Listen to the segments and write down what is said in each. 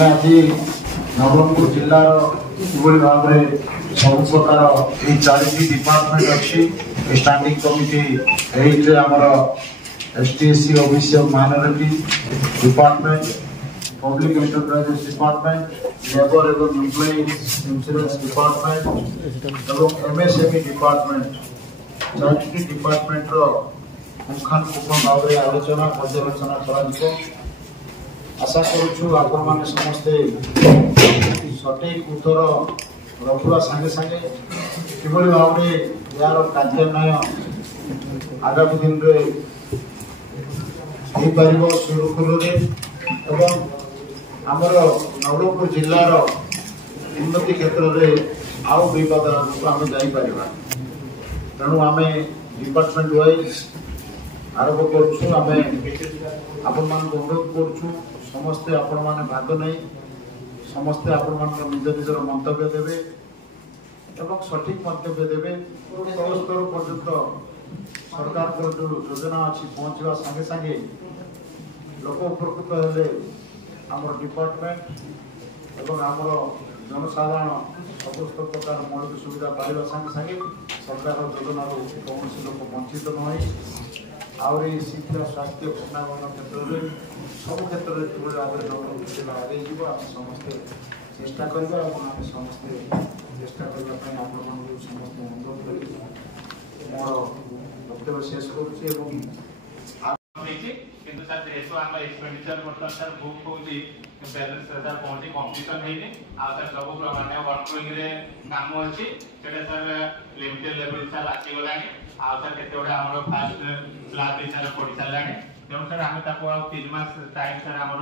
आमे आज नवरंगपुर जिलार किभली भाव में सब प्रकार ये 40 डिपार्टमेंट अच्छी स्टैंडिंग कमिटी आमर STSC ओबीसी और minority department public enterprises department labour एवं एम्प्लॉई इंश्योरेंस डिपार्टमेंट और MSME डिपार्टमेंट 40 डिपार्टमेंट रो पुंखानुपुंख भाव में आलोचना पर्यालोचना करा आशा करूँ आपण मैंने समस्ते सठिक उत्तर रखा सागे सागे किभली भाव में यार कार्यान्वय आगामी दिन में सुरुखुरु एवं आमर नवरंगपुर जिलार उन्नति क्षेत्र में आउ विपद आम जापर तेणु आम डिपार्टमेंट वाइज आरंभ करें आपण मान अनुरोध करुँ समस्ते आपण मैंने भाग नहीं समस्ते आपण मान निज निजर मंतव्य देवे एवं सठिक मंतव्य देवे तल स्तर पर्यंत सरकार जो योजना अच्छी पहुँचवा सागे सागे लोक उपकृत हेले आमर डिपार्टमेंट एवं आमर जनसाधारण समस्त प्रकार मौलिक सुविधा पाइबा सागे सागे सरकार योजना कौन लोक वंचित न आउरी शिक्षा स्वास्थ्य पुनर्गठन क्षेत्र में सब क्षेत्र में किभली भाव में नवरंगपुर जिला आगे जीव आम समस्ते चेष्टा करवा आम समस्ते चेष्टा करने आपण समस्त अनुरोध कर मोर वक्तव्य शेष करुँच सर जेहेतु आम एक्सपेंडिचर बर्तमान सर बुक होती बैलेंस सर पहुंची कंप्लीशन होनी सर सब माने वर्किंग रे काम अच्छी सेटा सर लिमिटेड लेवल सर आसीगला सर केते आमर फास्ट स्लैब सर पड़ी सारा तेणु सर आम 3 मास टाइम सर आमर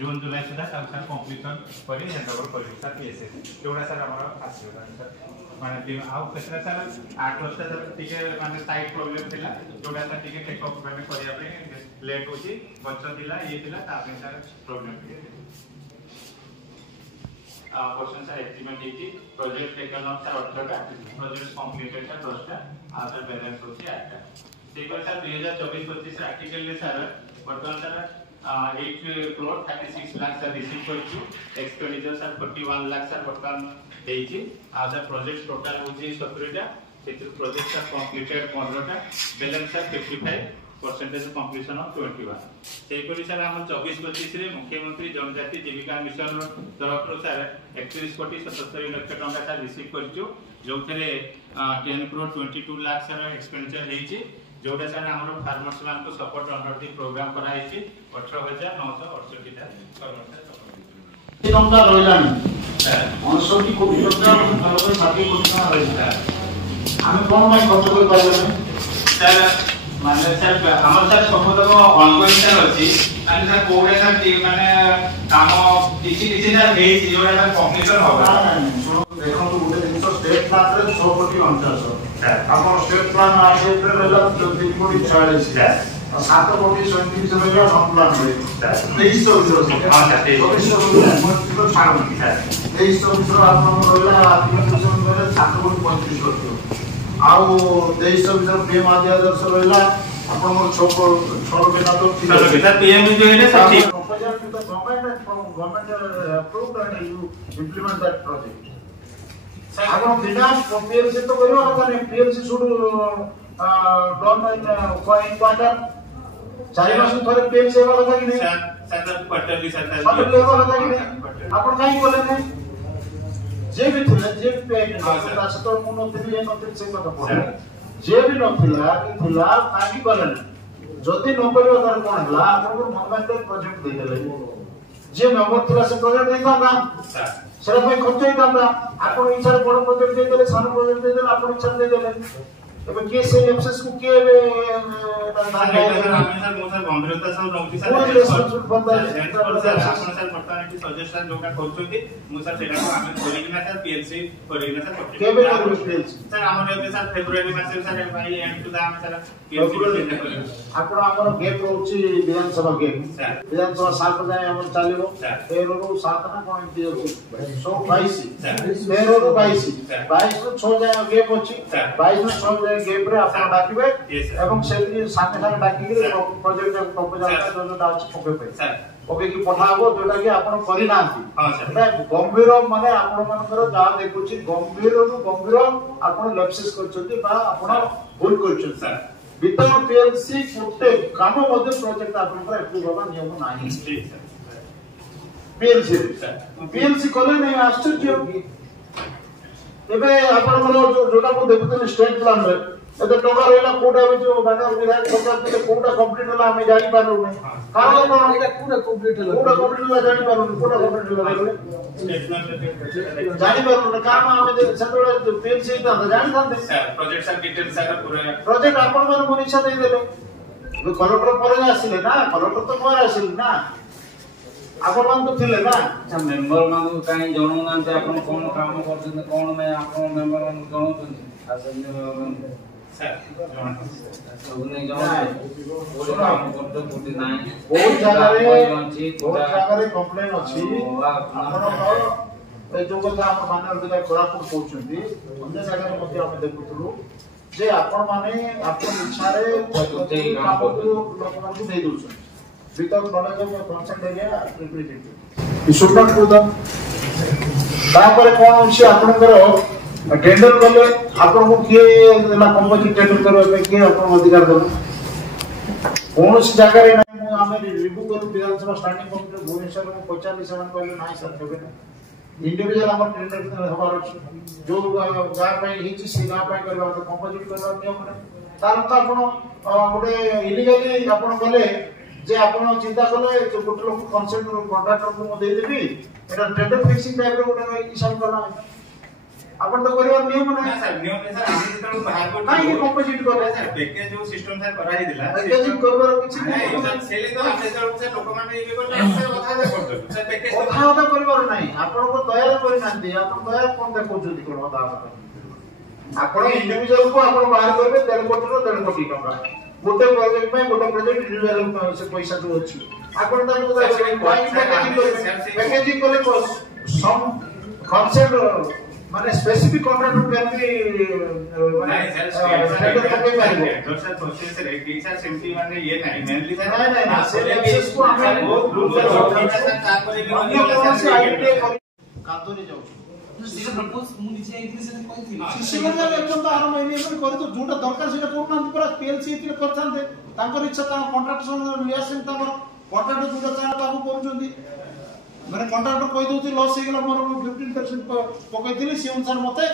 जून जुलाई सुधा सर कंप्लीशन कर हैंडओवर कर सर PSS जोड़ा सर आमर आसीगला सर माने आउ केतरा सर 8 वर्ष सर टिके माने साइड प्रॉब्लम थिला जोड़ा सर टिके टेकअप माने करिया पे लेट होची बच्चा दिला ये दिला तापे sir problem question sir estimate देती project taken of sir 18 project completed sir 10 टा सर बैलेंस होची 8 टा सेकर सर 2024-25 आर्टिकल ले सर वर्तमान sir 8 crore 36 lakh sir receive करछु एक्सपेंडिचर सर 41 लाख सर वर्तमान देइछि सर प्रोजेक्ट टोटल होची 17 टा सेतिर प्रोजेक्ट सर कंप्लीटेड 15 टा balance sir 55% completion of 21 सेकरी sir हम 24-25 रे मुख्यमंत्री जनजाति जीविका मिशन तरफ सर 31 कोटी 77 लाख टका सर रिसीव करछु जोथरे 10 crore 22 लाख सर एक्सपेंडिचर हेछि जोटा सर हमर फार्मर्स मान को सपोर्ट अंडर दी प्रोग्राम करा हेछि 18968 टा कर्मचारी टका रहिलानी 59 कोटी टका और 60 कोटी टका रहिला हम कोन माइ खर्च कर पाइबे सर माने सर हमर सर सबतक ऑनगोइंग सर अछि आणि सर कोडे सर माने काम किछि सर हेछि जोटा सर कंप्लीशन होबा देखो तो गोटे दिन स्टेट प्लान रे 6 कोटी 49 अपन स्टेट प्लान आसे रे रहला 3 कोटी 46 और 7 कोटी 37 रहला सब प्लान रे 2300 हां सर 2300 छाड़ 2300 आपन रहला एप्लीकेशन रे 7 कोटी 35 करतो आउ 2300 पीएम आदर्श रहला अपन मोर 6 रुपया तो ठीक है सर पीएम जो है ना sir proposal to the government from government approved and you implement that project आपण बिना पीएलसी तो करियो आपण PLC should done in quarter 4 मास थोरे पीएलसी हेबा କଥା कि नहीं सर क्वार्टरली सर हेबा କଥା कि नहीं आपण काई बोले नहीं जे भी थिला जे भी पेमेंट था तो मन नथि ए नथि से কথা बोले जे भी नथिला कि थिला काई बोले जदि न करियो तार कोन हला आपण को मनमाते प्रोजेक्ट दे देले जे मेंबर थिला से प्रोजेक्ट देता ना सर सेरा पे खर्च होता आपण इच्छा बड़ प्रोजेक्ट दे देले सान प्रोजेक्ट दे देले आपण इच्छा दे देले एबे के से एप्सेस को के बे सर गंभीरता सब नौकरी सर सर वर्तमान की सजेशन जोटा करछोती मु सर सेटा को आमे करिना सर पीएलसी करिना सर के बे पीएलसी सर हमर एबे सर फेब्रुआरी मास सर भाई एंड टू द आमे सर पीएलसी आपण हमर गेप होची विधानसभा गेप सर विधानसभा 7 जाय हमर चालिबो 13 रो 7 ना कोन पीएलसी 122 13 रो 22 22 रो 6 जाय गेप होची 22 रो 6 जाय गेप रे आपण डाकिबे एवं सेति साथे साथे डाकी के प्रोजेक्ट प्रपोजल का जो डाच पके पे सर पकईकि पठाबो जोटा कि आपण करि नांती हां सर एटा गंभीर माने आपण मानकर जा देखुची गंभीर गंभीर आपण लैप्सिस करछथि बा आपण भूल करछथि सर विदाउट पीएलसी कोटे काम मध्ये प्रोजेक्ट आपण पर एप्रूव होबा नियम नाही ठीक सर पीएलसी कले नहीं आश्चर्य एबे आपण जोटा को देखुते स्टेट प्लान रे एते टका रहला कोटा जो बैनर विधायक सरकार के कोटा कंप्लीट होला हम जानि पारु नै कारण कोन एटा कोटा कंप्लीट होला जानि पारु नै कोटा कंप्लीट होला जानि पारु नै काम हम सेतोले पीएलसी ता जानि थांते sir project sir detail sir पूरा प्रोजेक्ट आपण मन मनीषा दे देले कलेक्टर पर आसिले ना कलेक्टर तो पर आसिले ना आपण मान तो थिले ना अच्छा मेंबर मान काई जणो नाते आपण कोन काम करछन कोन नै आपण मेंबर मान जणोछन असेंबली सर सब नै जणो कोन काम करतो कोटी नाही बहुत जगह रे कंप्लेन अछि आपण ए जो কথা हम मानव विधायक कोरापुट कहउछंती अन्य जगह रे मध्ये हम देखुतलु जे आपण माने आपण इच्छा रे काम को लोक मान दे दोछन without knowledge of concern area representative you should not do that तापर कोन अछि आपनकर टेंडर कले आपन को किए ना कंपनी टेंडर करबे में के आपन अधिकार दो कोन सी जगह रे नै हम रिव्यू करू विधानसभा स्टार्टिंग कमिटी भुवनेश्वर में 45 7 कहले नाही सर देबे इंडिविजुअल हम टेंडर हबार अछि जो गाय पई हिची से गाय पई करबा तो कंपोजिट करबा नियम नै तार तो आपन गोटे इलीगली आपन गले जे आपण चिंता कले गोटे लोक कन्सेंट कॉन्ट्रैक्टर को दे देबी एटा टेंडर फिक्सिंग टाइप रो गोटे हिसाब करना आपण तो करिवार नियम नै सर नियम सर आदि तक बाहर को काई कंपोजिट करे सर पैकेज जो सिस्टम सर करा ही दिला पैकेजिंग करबार किछि नै सर सेले तो हम सर से लोक माने ये करले सर कथा दे करतो सर पैकेज कथा करबार नै आपण को दया करि नांती आपण दया कोन देखौ जदी कोन कथा आपण इंडिविजुअल को आपण बाहर करबे 1.5 कोटी रो 1.5 कोटी टका गोटे प्रोजेक्ट में गोटे प्रोजेक्ट इंडिविजुअल से पैसा जो अछि आपण ता को पैकेजिंग करले सम कॉन्सेप्ट माने स्पेसिफिक कॉन्ट्रैक्ट कैन बी माने टेंडर पके पारिबो तो सर प्रोसेस रे की सर सिंपली माने ये नहीं मेनली सर नहीं से एक्सेस को हम बहुत रूल सर तापर भी अन्य से आईटी कातोरी जाउ सीधा प्रपोज मु निचे आइथिले से कहथिले शिशिर में एकदम तो आरंभ एनी में करे तो जोटा दरकार सेटा कोन पूरा पीएलसी इतने करथांते तांकर इच्छा ता कॉन्ट्रैक्शन रिलेशन तांकर कॉन्ट्रैक्ट जोटा चाहे ताकू करूचंती माने कॉन्ट्रैक्टर कहि दोती लॉस हे गेला मोर 15% पकैथिले से अनुसार मते आ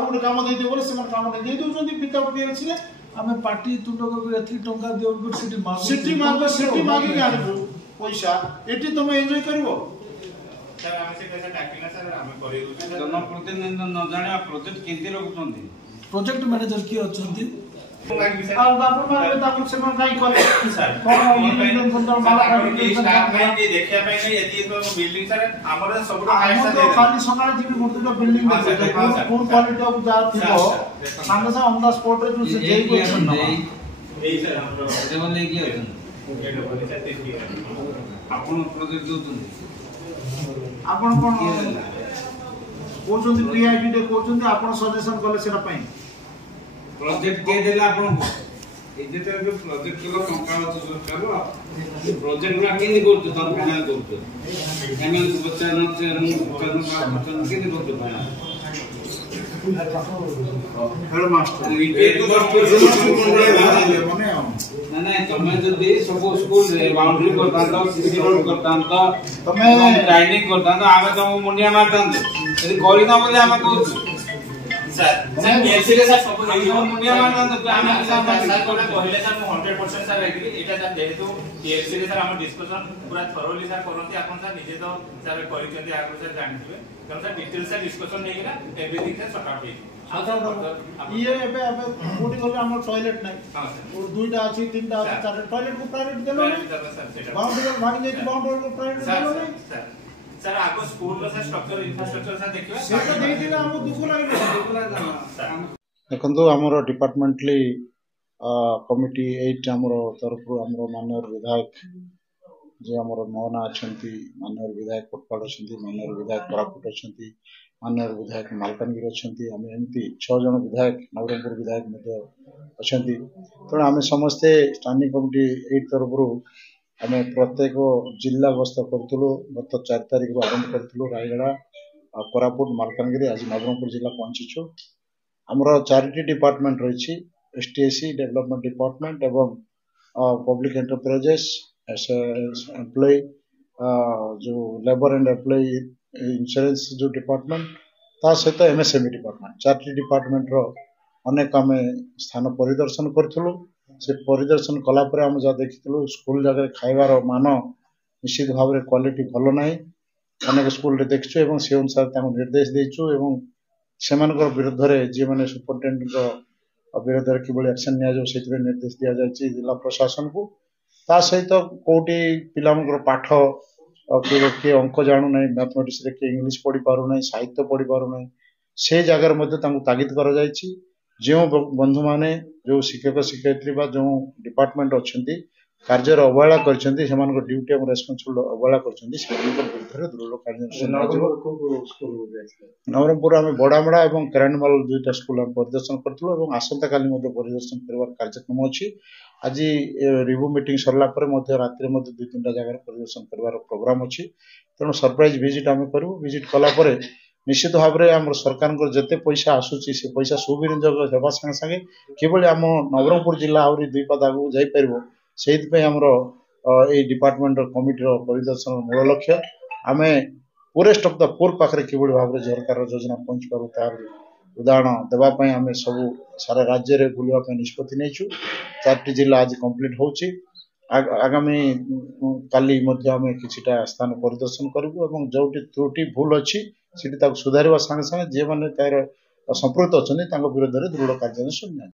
गुटे काम दे दियो बोले से काम दे दोचंती विदाउट पीएलसी रे हमें पार्टी तुंडक को एथि टंका देउ को सिटी मांगे आनिबो पैसा एटी तुम एन्जॉय करबो सर हम से पैसा डाकिना सर हम करे दो जनप्रतिनिधि न जाने प्रोजेक्ट केंति रखुछंती प्रोजेक्ट मैनेजर की अछंती आ बापू मारे ताकू से काई करे सर कोन इंडियन कंट्रोल माला की स्टाफ में की देखिया पे नहीं यदि तो बिल्डिंग सर हमर सब हम तो खाली सकाळ जिबी गुडुला बिल्डिंग देखो कोन क्वालिटी ऑफ जा थिबो संगे से ऑन द स्पॉट रे जो से जेई क्वेश्चन न एई सर हमरो जेवन ले की अछन ये डबल सर देखिए आपण प्रोजेक्ट दोछन आपण कोन कोचोंती पीआईडी दे कोचोंती आपण सजेशन कले सेटा पई प्रोजेक्ट के देला आपण ए जे तो प्रोजेक्ट को टंका तो चलो प्रोजेक्ट ना केनी करतो तो फाइनल करतो फाइनल बच्चा न से करनो का केनी करतो फाइनल हेलो मास्टर ये तो ना ना तमे जदी सब स्कूल रे बाउंड्री करता तो सीसी रोड करता तो तमे डाइनिंग करता तो आमे तो मुंडिया मारता यदि करी ना बोले आमे कहू सर सर पीएलसी रे सर सब मुंडिया मारता तो आमे सर कोना कहले सर 100% सर एग्री एटा सर जेहेतु पीएलसी रे सर हम डिस्कशन पूरा थरोली सर करनती आपन सर निजे तो सर करिसेंती आगु सर जानिथिबे तम सर डिटेल सर डिस्कशन नै गेला एवरीथिंग सर सॉर्ट आउट हे ये एबे कोटी गले हमर टॉयलेट नै हां सर और दुईटा अछि तीनटा अछि चार टॉयलेट को प्राइवेट देलो नै बाउंड्री भागी जाय बाउंड्री को प्राइवेट देलो नै सर सर आगो स्कूल रो सर स्ट्रक्चर इंफ्रास्ट्रक्चर सर देखिबा सेटा देई दिला हम दुख लागले देखो आमर डिपार्टमेंटली कमिटी 8 आमर तरफ आमर माननीय विधायक जे आमर मोहना अछंती माननीय विधायक कोटपाड़ अछंती माननीय विधायक कोरापुट अछंती माननीय विधायक मालकानगिरी अछंती आम एमती 6 जन विधायक नवरंगपुर विधायक मध्ये अछंती तो आम समस्ते स्टैंडिंग कमिटी 8 तरफ आम प्रत्येक जिला गस्त करूँ गत 4 तारिख आरंभ करूँ रायगड़ा कोरापुट मालकानगिरी आज नवरंगपुर जिला पहुंचीचु आमर 4टी डिपार्टमेंट रही STSC डेवलपमेंट डिपार्टमेंट एवं पब्लिक एंटरप्राइजेस एम्प्लॉय जो लेबर एंड एम्प्लॉय इंश्योरेंस जो डिपार्टमेंट ता सहित MSME डिपार्टमेंट 4टी डिपार्टमेंट रो अनेक आम स्थान परिदर्शन करूँ से परिदर्शन कलापर आम जहाँ देखी स्कूल जगह खाइबार मान निश्चित भाव में क्वालिटी भल ना अनेक स्कूल रे देखिछु एवं से अनुसार निर्देश देचु एवं से विरुद्ध जी मैंने सुपरिटेडेंट विरुद्ध किभली एक्शन नि निर्देश दि जाए जिला प्रशासन को ता सहित कोटी पिला पाठ किए अंक जानू ना मैथमेटिक्स किए इंग्लीश पढ़ी पारु ना साहित्य पढ़ी पारु ना से जगार तागिद कर जो बंधु माने जो शिक्षक शिक्षयित्री जो डिपार्टमेंट अच्छा कार्य अवहेला कर ड्यूटी और रेस्पॉन्सिबल अवहेला कर दृढ़ कार्यानुष्ठान नवरंगपुर आम बड़ामड़ा और केरांडमाल 2टा स्कूल परिदर्शन करूँ आसंता काली परिदर्शन कर कार्यक्रम अच्छी आज रिव्यू मीटिंग सरला राति 2-3टा जगह परिदर्शन कर प्रोग्राम अच्छी तेणु सरप्राइज विजिट आम करूँ विजिट कलापर निश्चित भाव में आम सरकार जिते पैसा आसूची से पैसा सुविनियोग होगा संगे संगे किभली आम नवरंगपुर जिला आहरी 2 पाद आगू जापर से आमर ये डिपार्टमेंट कमिटी परिदर्शन मूल लक्ष्य आम पूरेस्ट ऑफ द पुअर पाखे किभली भाव में सरकार योजना पहुंची पारू तार उदाहरण देवाई आम सब सारा राज्य में बुलवाई निष्पत्ति नहीं 4टी जिला आज कंप्लीट होची आगामी काली आम किछिटा स्थान परिदर्शन करूँ जो त्रुटि भूल अच्छी सुधार संगे संगे जी मैंने संपृक्त अच्छा विरुद्ध दृढ़ कार्यानुष्ठान